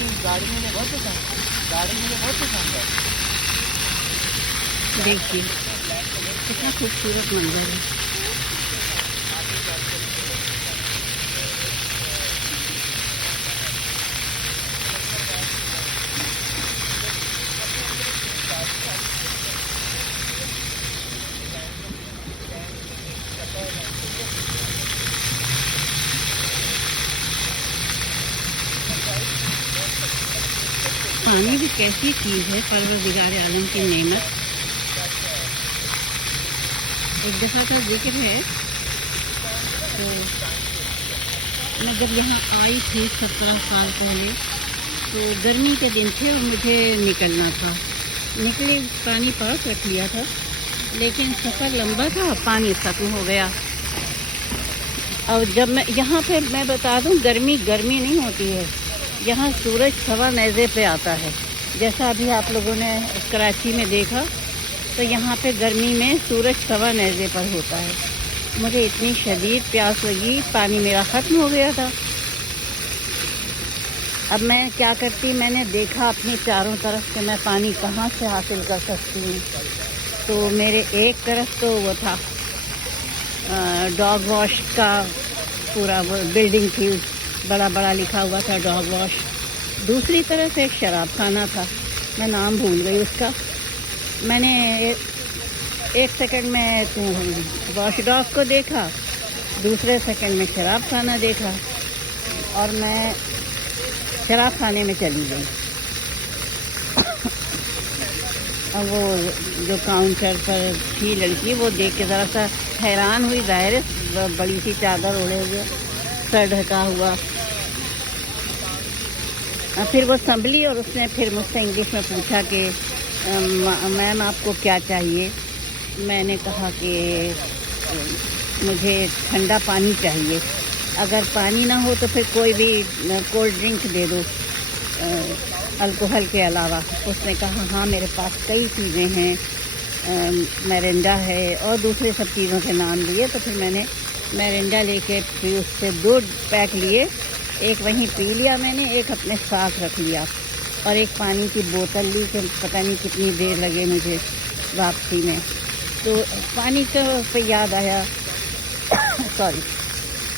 गाड़ी मुझे बहुत पसंद है। गाड़ी मुझे बहुत पसंद है। देखिए, कितना खूबसूरत मंजर है। पानी भी कैसी चीज़ है, परवरदिगार आलम की नेमत। एक दफ़ा का ज़िक्र है तो मैं जब यहाँ आई थी सत्रह साल पहले तो गर्मी के दिन थे और मुझे निकलना था। निकले पानी पास रख लिया था, लेकिन सफ़र लंबा था, पानी ख़त्म हो गया। और जब मैं यहाँ पे मैं बता दूँ, गर्मी गर्मी नहीं होती है। यहाँ सूरज सवा नज़े पे आता है। जैसा अभी आप लोगों ने कराची में देखा तो यहाँ पे गर्मी में सूरज सवा नज़े पर होता है। मुझे इतनी शदीद प्यास लगी, पानी मेरा ख़त्म हो गया था। अब मैं क्या करती, मैंने देखा अपनी चारों तरफ़ से मैं पानी कहाँ से हासिल कर सकती हूँ। तो मेरे एक तरफ़ तो वो था डॉग वॉश का पूरा वो बिल्डिंग थी। बड़ा बड़ा लिखा हुआ था डॉग वॉश। दूसरी तरफ़ एक शराब खाना था। मैं नाम भूल गई उसका। मैंने एक सेकंड में वॉश डॉग को देखा, दूसरे सेकंड में शराब खाना देखा और मैं शराब खाने में चली गई। और वो जो काउंटर पर थी लड़की, वो देख के ज़रा सा हैरान हुई, ज़ाहिर बड़ी सी चादर ओढ़े हुए, सर ढका हुआ। फिर वो संभली और उसने फिर मुझसे इंग्लिश में पूछा कि मैम, आपको क्या चाहिए? मैंने कहा कि मुझे ठंडा पानी चाहिए। अगर पानी ना हो तो फिर कोई भी कोल्ड ड्रिंक दे दो अल्कोहल के अलावा। उसने कहा हाँ मेरे पास कई चीज़ें हैं। मैरेंडा है और दूसरे सब चीज़ों के नाम लिए। तो फिर मैंने मैरेंडा लेके फिर उससे दो पैक लिए। एक वहीं पी लिया मैंने, एक अपने साथ रख लिया। और एक पानी की बोतल ली कि पता नहीं कितनी देर लगे मुझे वापसी में। तो पानी का पे याद आया। सॉरी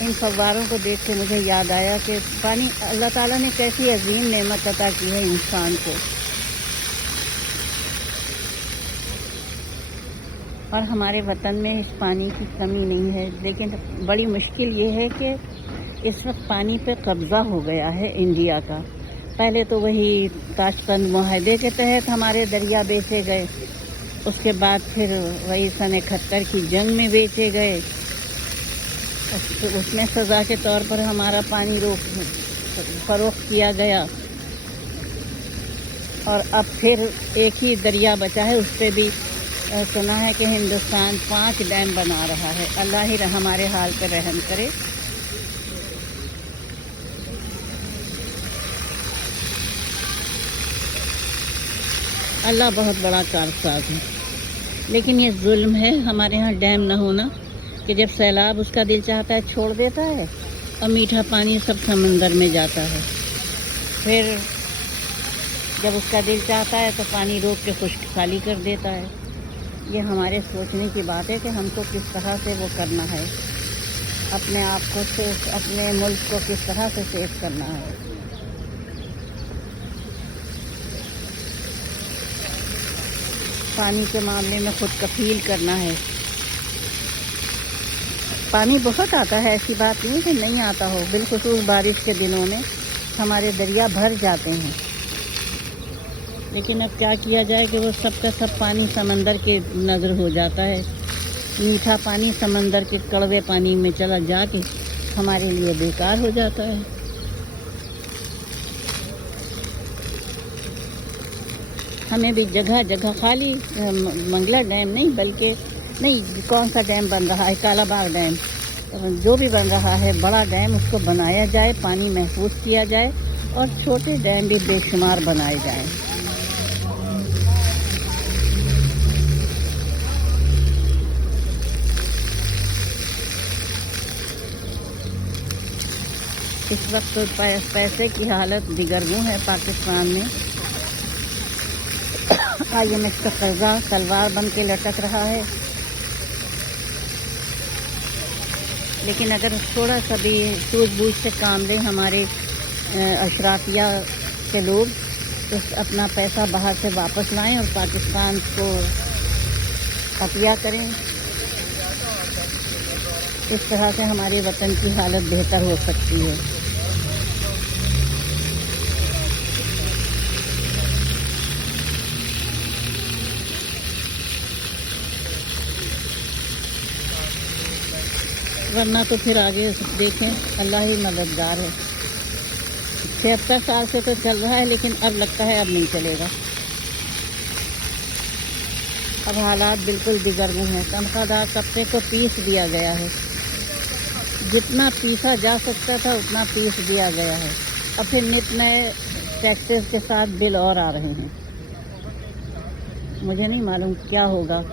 इन फव्वारों को देख के मुझे याद आया कि पानी, अल्लाह ताला ने कैसी अजीम नेमत अता की है इंसान को। और हमारे वतन में इस पानी की कमी नहीं है। लेकिन बड़ी मुश्किल ये है कि इस वक्त पानी पे कब्ज़ा हो गया है इंडिया का। पहले तो वही ताशकंद माहदे के तहत हमारे दरिया बेचे गए। उसके बाद फिर वही सन इकहत्तर की जंग में बेचे गए। तो उसमें सज़ा के तौर पर हमारा पानी रोक, फ़रोख्त किया गया। और अब फिर एक ही दरिया बचा है, उस पर भी सुना है कि हिंदुस्तान पाँच डैम बना रहा है। अल्लाह ही हमारे हाल पर रहम करे। अल्लाह बहुत बड़ा कारसाज है। लेकिन ये जुल्म है, हमारे यहाँ डैम ना होना, कि जब सैलाब उसका दिल चाहता है, छोड़ देता है, और मीठा पानी सब समंदर में जाता है। फिर जब उसका दिल चाहता है तो पानी रोक के खुश्क खाली कर देता है। ये हमारे सोचने की बात है कि हमको किस तरह से वो करना है। अपने आप को सेफ़, अपने मुल्क को किस तरह से सेफ़ करना है। पानी के मामले में खुद कफील करना है। पानी बहुत आता है, ऐसी बात नहीं कि नहीं आता हो। बिलखसूस बारिश के दिनों में हमारे दरिया भर जाते हैं। लेकिन अब क्या किया जाए कि वो सब का सब पानी समंदर के नज़र हो जाता है। मीठा पानी समंदर के कड़वे पानी में चला जाके हमारे लिए बेकार हो जाता है। हमें भी जगह जगह खाली मंगला डैम नहीं, बल्कि नहीं, कौन सा डैम बन रहा है? कालाबाग डैम। जो भी बन रहा है, बड़ा डैम, उसको बनाया जाए, पानी महफूज किया जाए और छोटे डैम भी बेशुमार बनाए जाएँ। इस वक्त तो पैसे की हालत दिगरगू है पाकिस्तान में। आईएमएफ का कर्जा तलवार बन के लटक रहा है। लेकिन अगर थोड़ा सा भी सूझबूझ से काम लें हमारे अशराफिया के लोग तो अपना पैसा बाहर से वापस लाएँ और पाकिस्तान को अतिया करें। इस तरह से हमारे वतन की हालत बेहतर हो सकती है। वरना तो फिर आगे देखें, अल्लाह ही मददगार है। छिहत्तर साल से तो चल रहा है, लेकिन अब लगता है अब नहीं चलेगा। अब हालात बिल्कुल बिगड़ बिगड़ने हैं। तनख्वाहदार तबके को पीस दिया गया है। जितना पीसा जा सकता था, उतना पीस दिया गया है। अब फिर नित नए टैक्सेस के साथ बिल और आ रहे हैं। मुझे नहीं मालूम क्या होगा।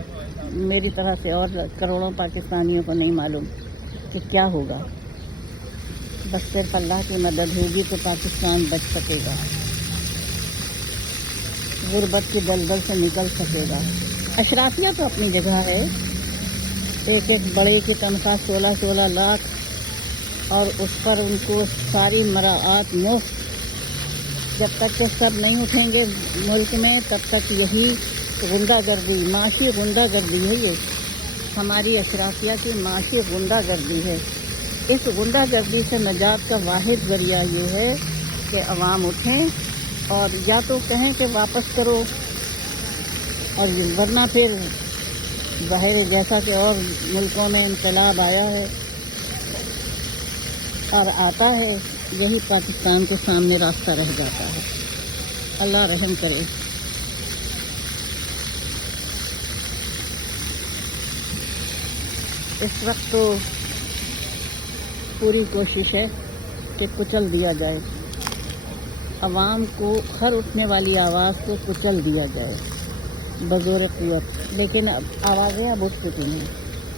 मेरी तरह से और करोड़ों पाकिस्तानियों को नहीं मालूम। कि क्या होगा? बस सिर्फ़ अल्लाह की मदद होगी तो पाकिस्तान बच सकेगा। गुर्बत की दलदल से निकल सकेगा। अशराफिया तो अपनी जगह है। एक एक बड़े की तनख्वाह सोलह सोलह लाख और उस पर उनको सारी मराआत मुफ़्त। जब तक के सब नहीं उठेंगे मुल्क में, तब तक यही गुंडागर्दी, माशी गुंडागर्दी है ये। हमारी अशराफिया की माशी गुंडागर्दी है। इस गुंडागर्दी से नजात का वाहिद ज़रिया ये है कि अवाम उठें और या तो कहें कि वापस करो और वरना फिर ज़ाहिर जैसा कि और मुल्कों में इनकलाब आया है और आता है, यही पाकिस्तान के सामने रास्ता रह जाता है। अल्लाह रहम करे। इस वक्त तो पूरी कोशिश है कि कुचल दिया जाए। अवाम को हर उठने वाली आवाज़ को कुचल दिया जाए बजोर क़ुवत। लेकिन अब आवाज़ें अब उठ चुकी हैं।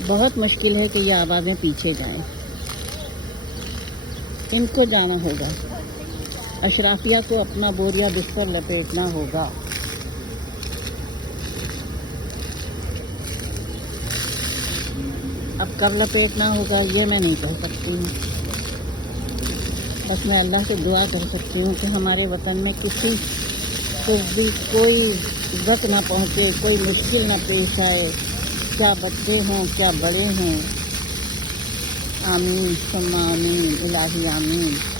बहुत मुश्किल है कि ये आवाज़ें पीछे जाएँ। इनको जाना होगा। अशराफिया को अपना बोरिया बिस्तर लपेटना होगा। अब कब लपेटना होगा, ये मैं नहीं कह सकती हूँ। बस मैं अल्लाह से दुआ कर सकती हूँ कि हमारे वतन में किसी को भी कोई गत ना पहुँचे, कोई मुश्किल ना पेश आए। क्या बच्चे हों, क्या बड़े हों। आमीन, सुम्मा आमीन, इलाही आमीन।